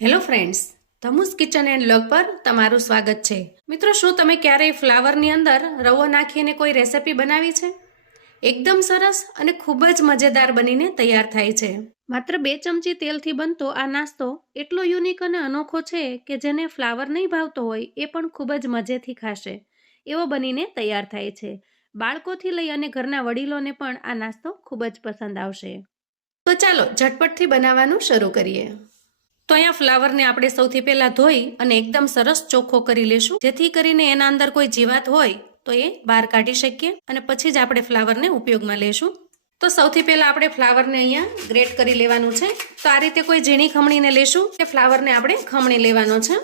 Hello friends, ધમુસ kitchen and vlog પર તમારું સ્વાગત છે. મિત્રો, શું તમે ક્યારેય ફ્લાવરની અંદર રવો નાખીને કોઈ રેસિપી બનાવી છે? એકદમ સરસ અને ખૂબ જ મજેદાર બનીને તૈયાર થાય છે. માત્ર 2 ચમચી તેલથી બનતો આ નાસ્તો એટલો યુનિક અને અનોખો છે કે જેને ફ્લાવર નહીં ભાવતો હોય એ પણ ખૂબ જ મજેથી ખાશે એવો બનીને તૈયાર થાય છે. બાળકોથી લઈ અને ઘરના વડીલોને પણ આ નાસ્તો ખૂબ જ પસંદ આવશે. તો ચાલો ઝટપટથી બનાવવાનું શરૂ કરીએ. તો અહીંયા ફ્લાવરને આપણે સૌથી પહેલાં ધોઈ અને એકદમ સરસ ચોખ્ખો કરી લેશું, જેથી કરીને એના અંદર કોઈ જીવાત હોય તો એ બહાર કાઢી શકીએ અને પછી જ આપણે ફ્લાવરને ઉપયોગમાં લેશું. તો સૌથી પહેલાં આપણે ફ્લાવરને અહીંયા ગ્રેટ કરી લેવાનું છે. તો આ રીતે કોઈ ઝીણી ખમણીને લેશું કે ફ્લાવરને આપણે ખમણી લેવાનો છે,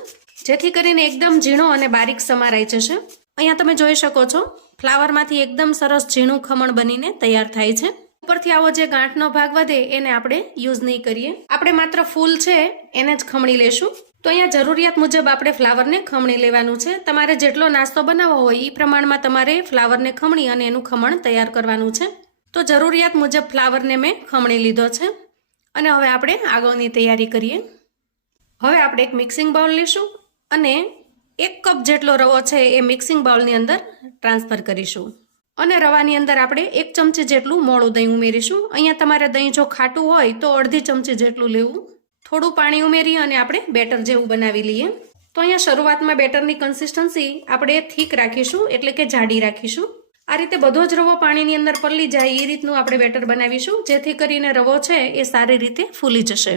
જેથી કરીને એકદમ ઝીણો અને બારીક સમારાઈ જશે. અહીંયા તમે જોઈ શકો છો ફ્લાવરમાંથી એકદમ સરસ ઝીણું ખમણ બનીને તૈયાર થાય છે. ઉપરથી આવો જે ગાંઠનો ભાગ વધે એને આપણે યુઝ નહીં કરીએ, આપણે માત્ર ફૂલ છે એને જ ખમણી લેશું. તો અહીંયા જરૂરિયાત મુજબ આપણે ફ્લાવરને ખમણી લેવાનું છે. તમારે જેટલો નાસ્તો બનાવવો હોય એ પ્રમાણમાં તમારે ફ્લાવરને ખમણી અને એનું ખમણ તૈયાર કરવાનું છે. તો જરૂરિયાત મુજબ ફ્લાવરને મેં ખમણી લીધો છે અને હવે આપણે આગળની તૈયારી કરીએ. હવે આપણે એક મિક્સિંગ બાઉલ લઈશું અને 1 કપ જેટલો રવો છે એ મિક્સિંગ બાઉલની અંદર ટ્રાન્સફર કરીશું અને રવાની અંદર આપણે 1 ચમચી જેટલું મોળું દહીં ઉમેરીશું. અહીંયા તમારે દહીં જો ખાટું હોય તો અડધી ચમચી જેટલું લેવું. થોડું પાણી ઉમેરી અને આપણે બેટર જેવું બનાવી લઈએ. તો અહીંયા શરૂઆતમાં બેટરની કન્સિસ્ટન્સી આપણે થીક રાખીશું, એટલે કે જાડી રાખીશું. આ રીતે બધો જ રવો પાણીની અંદર પલળી જાય એ રીતનું આપણે બેટર બનાવીશું, જેથી કરીને રવો છે એ સારી રીતે ફૂલી જશે.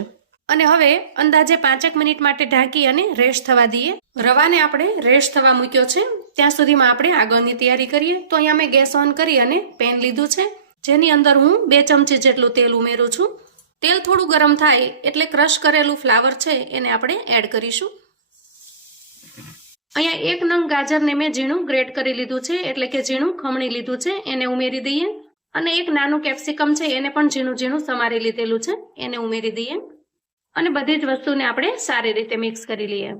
અને હવે અંદાજે 5 મિનિટ માટે ઢાંકી અને રેસ્ટ થવા દઈએ. રવાને આપણે રેસ્ટ થવા મૂક્યો છે, ત્યાં સુધીમાં આપણે આગળની તૈયારી કરીએ. તો અહીંયા મેં ગેસ ઓન કરી અને પેન લીધું છે, જેની અંદર હું 2 ચમચી જેટલું તેલ ઉમેરું છું. તેલ થોડું ગરમ થાય એટલે ક્રશ કરેલું ફ્લાવર છે એને આપણે એડ કરીશું. અહીંયા 1 નંગ ગાજરને મેં ઝીણું ગ્રેટ કરી લીધું છે, એટલે કે ઝીણું ખમણી લીધું છે, એને ઉમેરી દઈએ. અને 1 નાનું કેપ્સિકમ છે એને પણ ઝીણું ઝીણું સમારી લીધેલું છે, એને ઉમેરી દઈએ. અને બધી જ વસ્તુને આપણે સારી રીતે મિક્સ કરી લઈએ.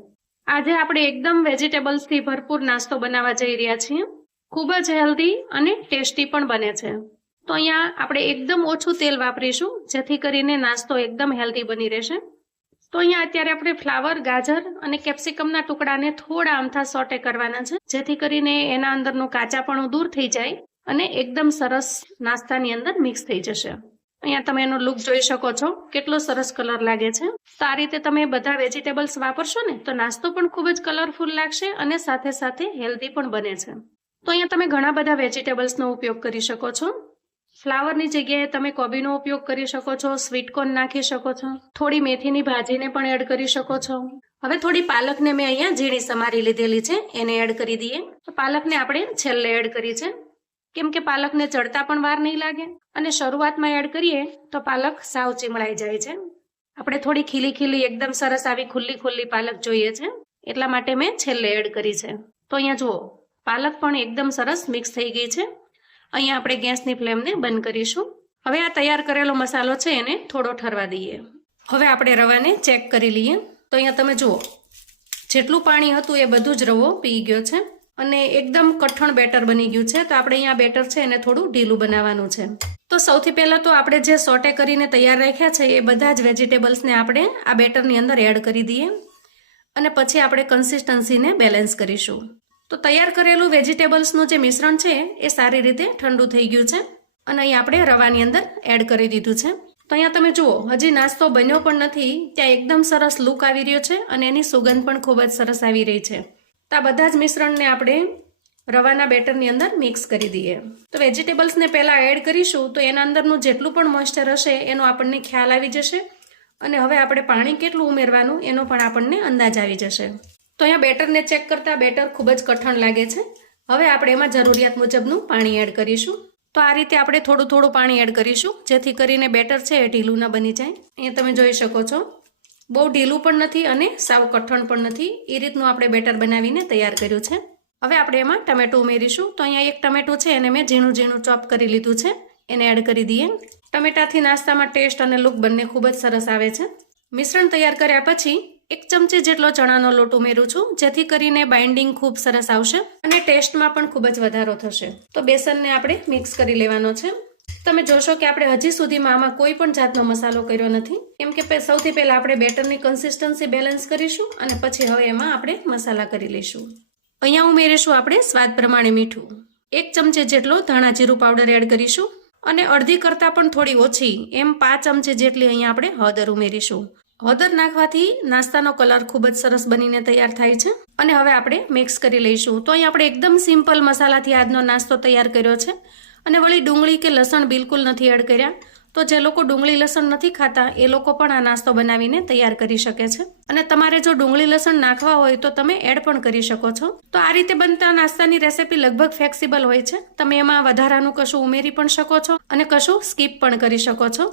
આજે આપણે એકદમ વેજીટેબલ્સથી ભરપૂર નાસ્તો બનાવવા જઈ રહ્યા છીએ. ખૂબ જ હેલ્ધી અને ટેસ્ટી પણ બને છે. તો અહીંયા આપણે એકદમ ઓછું તેલ વાપરીશું, જેથી કરીને નાસ્તો એકદમ હેલ્ધી બની રહેશે. તો અહીંયા અત્યારે આપણે ફ્લાવર, ગાજર અને કેપ્સિકમના ટુકડાને થોડા અમથા સોટે કરવાના છે, જેથી કરીને એના અંદરનું કાચાપણું દૂર થઈ જાય અને એકદમ સરસ નાસ્તાની અંદર મિક્સ થઈ જશે. અહીંયા તમે એનો લુક જોઈ શકો છો, કેટલો સરસ કલર લાગે છે. તો આ રીતે તમે બધા વેજીટેબલ્સ વાપરશો ને તો નાસ્તો પણ ખૂબ જ કલરફુલ લાગશે અને સાથે સાથે હેલ્ધી પણ બને છે. તો અહીંયા તમે ઘણા બધા વેજીટેબલ્સનો ઉપયોગ કરી શકો છો. ફ્લાવરની જગ્યાએ તમે કોબીનો ઉપયોગ કરી શકો છો, સ્વીટ કોર્ન નાખી શકો છો, થોડી મેથીની ભાજીને પણ એડ કરી શકો છો. હવે થોડી પાલકને મેં અહીંયા ઝીણી સમારી લીધેલી છે, એને એડ કરી દઈએ. તો પાલકને આપણે છેલ્લે એડ કરી છે, કેમ કે પાલકને ચડતા પણ વાર નહીં લાગે અને શરૂઆતમાં એડ કરીએ તો પાલક સાવ ચીમળાઈ જાય છે. આપણે થોડી ખીલી એકદમ સરસ આવી ખુલ્લી પાલક જોઈએ છે, એટલા માટે મેં છેલ્લે એડ કરી છે. તો અહીંયા જુઓ, પાલક પણ એકદમ સરસ મિક્સ થઈ ગઈ છે. અહીંયા આપણે ગેસની ફ્લેમને બંધ કરીશું. હવે આ તૈયાર કરેલો મસાલો છે એને થોડો ઠરવા દઈએ. હવે આપણે રવાને ચેક કરી લઈએ. તો અહીંયા તમે જુઓ, જેટલું પાણી હતું એ બધું જ રવો પી ગયો છે અને એકદમ કઠણ બેટર બની ગયું છે. તો આપણે અહીંયા બેટર છે એને થોડું ઢીલું બનાવવાનું છે. તો સૌથી પહેલાં તો આપણે જે સોટે કરીને તૈયાર રાખ્યા છે એ બધા જ વેજીટેબલ્સને આપણે આ બેટરની અંદર એડ કરી દઈએ અને પછી આપણે કન્સિસ્ટન્સીને બેલેન્સ કરીશું. તો તૈયાર કરેલું વેજીટેબલ્સનું જે મિશ્રણ છે એ સારી રીતે ઠંડુ થઈ ગયું છે અને અહીં આપણે રવાની અંદર એડ કરી દીધું છે. તો અહીંયા તમે જુઓ, હજી નાસ્તો બન્યો પણ નથી ત્યાં એકદમ સરસ લુક આવી રહ્યો છે અને એની સુગંધ પણ ખૂબ જ સરસ આવી રહી છે. તો આ બધા જ મિશ્રણને આપણે રવાના બેટરની અંદર મિક્સ કરી દઈએ. તો વેજીટેબલ્સને પહેલાં એડ કરીશું તો એના અંદરનું જેટલું પણ મોઇસ્ચર હશે એનો આપણને ખ્યાલ આવી જશે અને હવે આપણે પાણી કેટલું ઉમેરવાનું એનો પણ આપણને અંદાજ આવી જશે. તો અહીંયા બેટરને ચેક કરતાં બેટર ખૂબ જ કઠણ લાગે છે. હવે આપણે એમાં જરૂરિયાત મુજબનું પાણી એડ કરીશું. તો આ રીતે આપણે થોડું પાણી એડ કરીશું, જેથી કરીને બેટર છે એ ઢીલું ન બની જાય. અહીંયા તમે જોઈ શકો છો, બહુ ઢીલું પણ નથી અને સાવ કઠણ પણ નથી, એ રીતનું આપણે બેટર બનાવીને તૈયાર કર્યું છે. હવે આપણે એમાં ટમેટું ઉમેરીશું. તો અહીંયા 1 ટમેટું છે એને મેં ઝીણું ચોપ કરી લીધું છે, એને એડ કરી દઈએ. ટમેટાથી નાસ્તામાં ટેસ્ટ અને લુક બંને ખૂબ જ સરસ આવે છે. મિશ્રણ તૈયાર કર્યા પછી 1 ચમચી જેટલો ચણાનો લોટ ઉમેરું છું, જેથી કરીને બાઇન્ડિંગ ખૂબ સરસ આવશે અને ટેસ્ટમાં પણ ખૂબ જ વધારો થશે. તો બેસનને આપણે મિક્સ કરી લેવાનો છે. તો તમે જોશો કે આપણે હજી સુધીમાં આમાં કોઈ પણ જાતનો મસાલો કર્યો નથી, કેમ કે સૌથી પહેલા આપણે બેટરની કન્સિસ્ટન્સી બેલેન્સ કરીશું અને પછી હવે એમાં આપણે મસાલા કરી લઈશું. અહીંયા ઉમેરીશું આપણે સ્વાદ પ્રમાણે મીઠું, 1 ચમચી જેટલો ધાણા જીરું પાવડર એડ કરીશું અને અડધી કરતાં પણ થોડી ઓછી એમ 5 ચમચી જેટલી અહીંયા આપણે હળદર ઉમેરીશું. હળદર નાખવાથી નાસ્તાનો કલર ખૂબ જ સરસ બનીને તૈયાર થાય છે અને હવે આપણે મિક્સ કરી લઈશું. તો અહીં આપણે એકદમ સિમ્પલ મસાલાથી આજનો નાસ્તો તૈયાર કર્યો છે અને વળી ડુંગળી કે લસણ બિલકુલ નથી એડ કર્યા. તો જે લોકો ડુંગળી લસણ નથી ખાતા એ લોકો પણ આ નાસ્તો બનાવીને તૈયાર કરી શકે છે અને તમારે જો ડુંગળી લસણ નાખવા હોય તો તમે એડ પણ કરી શકો છો. તો આ રીતે બનતા નાસ્તાની રેસીપી લગભગ ફ્લેક્સિબલ હોય છે. તમે એમાં વધારાનું કશું ઉમેરી પણ શકો છો અને કશું સ્કીપ પણ કરી શકો છો.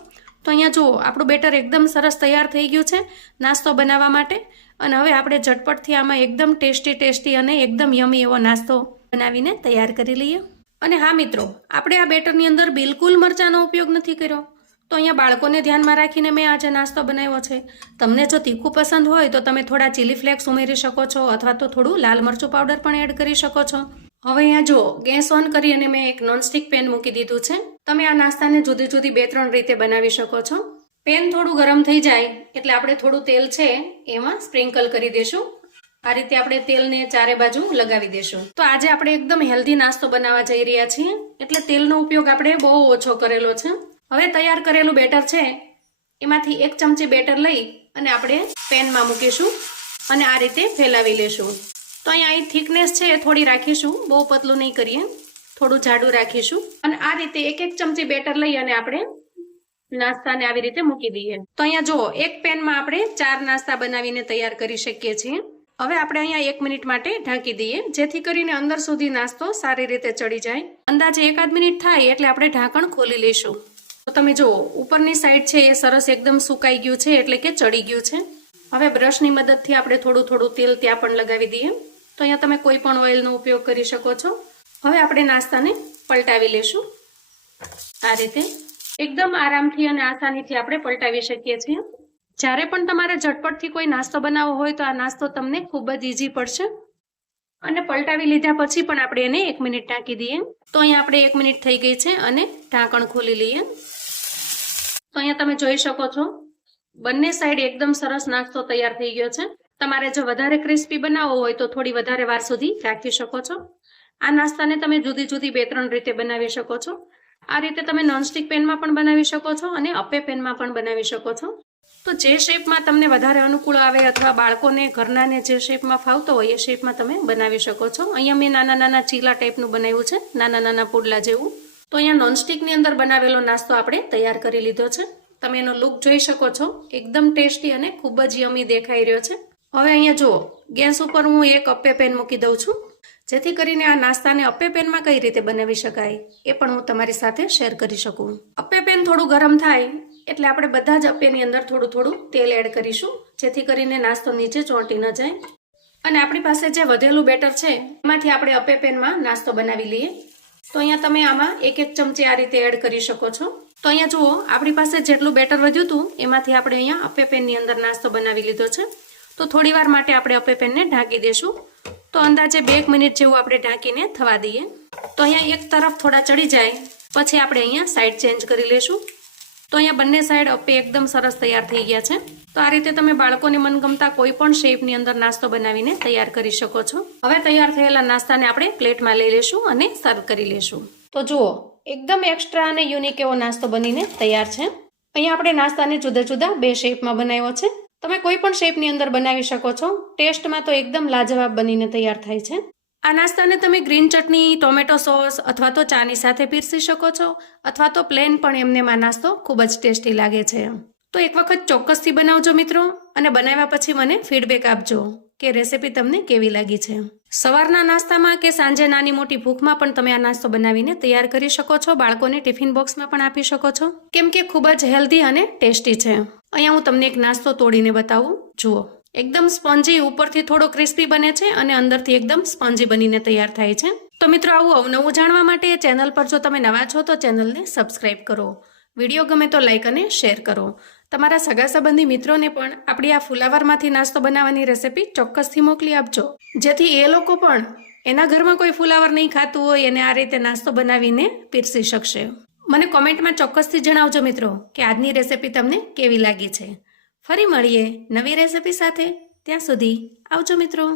તો અહીંયા જુઓ આપણું બેટર એકદમ સરસ તૈયાર થઈ ગયું છે નાસ્તો બનાવવા માટે અને હવે આપણે ઝટપટથી આમાં એકદમ ટેસ્ટી અને એકદમ યમી એવો નાસ્તો બનાવીને તૈયાર કરી લઈએ. અને હા મિત્રો, આપણે આ બેટરની અંદર બિલકુલ મરચાંનો ઉપયોગ નથી કર્યો. તો અહીંયા બાળકોને ધ્યાનમાં રાખીને મેં આજે નાસ્તો બનાવ્યો છે. તમને જો તીખું પસંદ હોય તો તમે થોડા ચીલી ફ્લેક્સ ઉમેરી શકો છો અથવા તો થોડું લાલ મરચું પાવડર પણ એડ કરી શકો છો. હવે અહીંયા જો ગેસ ઓન કરી અને મેં એક નોનસ્ટિક પેન મૂકી દીધું છે. તમે આ નાસ્તાને જુદી જુદી 2-3 રીતે બનાવી શકો છો. પેન થોડું ગરમ થઈ જાય એટલે આપણે થોડું તેલ છે એમાં સ્પ્રિંકલ કરી દેશું. આ રીતે આપણે તેલને ચારે બાજુ લગાવી દેશું. તો આજે આપણે એકદમ હેલ્ધી નાસ્તો બનાવવા જઈ રહ્યા છીએ એટલે તેલનો ઉપયોગ આપણે બહુ ઓછો કરેલો છે. હવે તૈયાર કરેલું બેટર છે એમાંથી 1 ચમચી બેટર લઈ અને આપણે પેનમાં મૂકીશું અને આ રીતે ફેલાવી લેશું. તો અહીંયા થિકનેસ છે એ થોડી રાખીશું, બહુ પતલું નહીં કરીએ, થોડું જાડું રાખીશું અને આ રીતે 1 ચમચી બેટર લઈ અને આપણે નાસ્તાને આવી રીતે મૂકી દઈએ. તો અહીંયા જુઓ, એક પેનમાં આપણે 4 નાસ્તા બનાવીને તૈયાર કરી શકીએ છીએ. હવે આપણે અહીંયા 1 મિનિટ માટે ઢાંકી દઈએ જેથી કરીને અંદર સુધી નાસ્તો સારી રીતે ચડી જાય. અંદાજે 1-8 મિનિટ થાય એટલે આપણે ઢાંકણ ખોલી લઈશું. તો તમે જુઓ ઉપરની સાઈડ છે એ સરસ એકદમ સુકાઈ ગયું છે એટલે કે ચડી ગયું છે. હવે બ્રશની મદદથી આપણે થોડું તેલ ત્યાં પણ લગાવી દઈએ. તો અહીંયા તમે કોઈ પણ ઓઇલનો ઉપયોગ કરી શકો છો. હવે આપણે નાસ્તાને પલટાવી લેશું. આ રીતે એકદમ આરામથી અને આસાનીથી આપણે પલટાવી શકીએ છીએ. જ્યારે પણ તમારે ઝટપટથી કોઈ નાસ્તો બનાવવો હોય તો આ નાસ્તો તમને ખૂબ જ ઈઝી પડશે. અને પલટાવી લીધા પછી પણ આપણે એને 1 મિનિટ ઢાંકી દઈએ. તો અહીંયા આપણે 1 મિનિટ થઈ ગઈ છે અને ઢાંકણ ખોલી લઈએ. તો અહીંયા તમે જોઈ શકો છો બંને સાઈડ એકદમ સરસ નાસ્તો તૈયાર થઈ ગયો છે. તમારે જો વધારે ક્રિસ્પી બનાવવો હોય તો થોડી વધારે વાર સુધી રાખી શકો છો. આ નાસ્તાને તમે જુદી જુદી 2-3 રીતે બનાવી શકો છો. આ રીતે તમે નોનસ્ટિક પેનમાં પણ બનાવી શકો છો અને અપ્પે પેનમાં પણ બનાવી શકો છો. તો જે શેપમાં તમને વધારે અનુકૂળ આવે અથવા બાળકોને ઘરનાને જે શેપમાં ફાવતો હોય એ શેપમાં તમે બનાવી શકો છો. અહીંયા મેં નાના ચીલા ટાઈપનું બનાવ્યું છે, નાના પુડલા જેવું. તો અહીંયા નોનસ્ટિકની અંદર બનાવેલો નાસ્તો આપણે તૈયાર કરી લીધો છે. તમે એનો લુક જોઈ શકો છો, એકદમ ટેસ્ટી અને ખૂબ જ યમી દેખાઈ રહ્યો છે. હવે અહીંયા જુઓ, ગેસ ઉપર હું એક અપ્પે પેન મૂકી દઉં છું જેથી કરીને આ નાસ્તાને અપ્પે પેનમાં કઈ રીતે બનાવી શકાય એ પણ હું તમારી સાથે શેર કરી શકું. અપ્પે પેન થોડું ગરમ થાય એટલે આપણે બધા જ અપ્પેની અંદર થોડું તેલ એડ કરીશું જેથી કરીને નાસ્તો નીચે ચોંટી ન જાય. અને આપણી પાસે જે વધેલું બેટર છે એમાંથી આપણે અપ્પે પેનમાં નાસ્તો બનાવી લઈએ. તો અહીંયા તમે આમાં 1 ચમચી આ રીતે એડ કરી શકો છો. તો અહીંયા જુઓ, આપણી પાસે જેટલું બેટર વધ્યું હતું એમાંથી આપણે અહીંયા અપ્પે પેનની અંદર નાસ્તો બનાવી લીધો છે. તો થોડી વાર માટે આપણે અપ્પે પેનને ઢાંકી દેશું. તો અંદાજે 2 મિનિટ જેવું આપણે ઢાંકીને થવા દઈએ. તો અહીંયા એક તરફ થોડા ચડી જાય પછી આપણે અહીંયા સાઈડ ચેન્જ કરી લેશું. તો અહીંયા બંને સાઈડ અપ્પે એકદમ સરસ તૈયાર થઈ ગયા છે. તો આ રીતે તમે બાળકોને મનગમતા કોઈ પણ શેપની અંદર નાસ્તો બનાવીને તૈયાર કરી શકો છો. હવે તૈયાર થયેલા નાસ્તાને આપણે પ્લેટમાં લઈ લેશું અને સર્વ કરી લેશું. તો જુઓ, એકદમ એક્સ્ટ્રા અને યુનિક એવો નાસ્તો બનીને તૈયાર છે. અહીંયા આપણે નાસ્તાને જુદા જુદા 2 શેપમાં બનાવ્યો છે. તમે કોઈ પણ શેપની અંદર બનાવી શકો છો. ટેસ્ટમાં તો એકદમ લાજવાબ બનીને તૈયાર થાય છે. આ નાસ્તાને તમે ગ્રીન ચટણી, ટોમેટો સોસ અથવા તો ચાની સાથે પીરસી શકો છો અથવા તો પ્લેન પણ એમનેમાં નાસ્તો ખૂબ જ ટેસ્ટી લાગે છે. તો એક વખત ચોક્કસથી બનાવજો મિત્રો અને બનાવ્યા પછી મને ફીડબેક આપજો કે રેસીપી તમને કેવી લાગી છે. સવારના નાસ્તામાં કે સાંજે નાની મોટી ભૂખમાં પણ તમે આ નાસ્તો બનાવીને તૈયાર કરી શકો છો. બાળકોને ટિફિન બોક્સમાં પણ આપી શકો છો કેમ કે ખૂબ જ હેલ્ધી અને ટેસ્ટી છે. અહીંયા હું તમને એક નાસ્તો તોડીને બતાવું. જુઓ, એકદમ સ્પોન્જી, ઉપરથી થોડો ક્રિસ્પી બને છે અને અંદરથી એકદમ સ્પોન્જી બનીને તૈયાર થાય છે. તો મિત્રો, આવું અવનવું જાણવા માટે ચેનલ પર જો તમે નવા છો તો ચેનલને સબસ્ક્રાઇબ કરો. વિડીયો ગમે તો લાઇક અને શેર કરો. તમારા સગા સંબંધી મિત્રોને પણ આપણી આ ફુલાવરમાંથી નાસ્તો બનાવવાની રેસીપી ચોક્કસથી મોકલી આપજો જેથી એ લોકો પણ એના ઘરમાં કોઈ ફુલાવર નહીં ખાતું હોય એને આ રીતે નાસ્તો બનાવીને પીરસી શકશે. મને કોમેન્ટમાં ચોક્કસથી જણાવજો મિત્રો કે આજની રેસિપી તમને કેવી લાગી છે. ફરી મળીએ નવી રેસિપી સાથે. ત્યાં સુધી આવજો મિત્રો.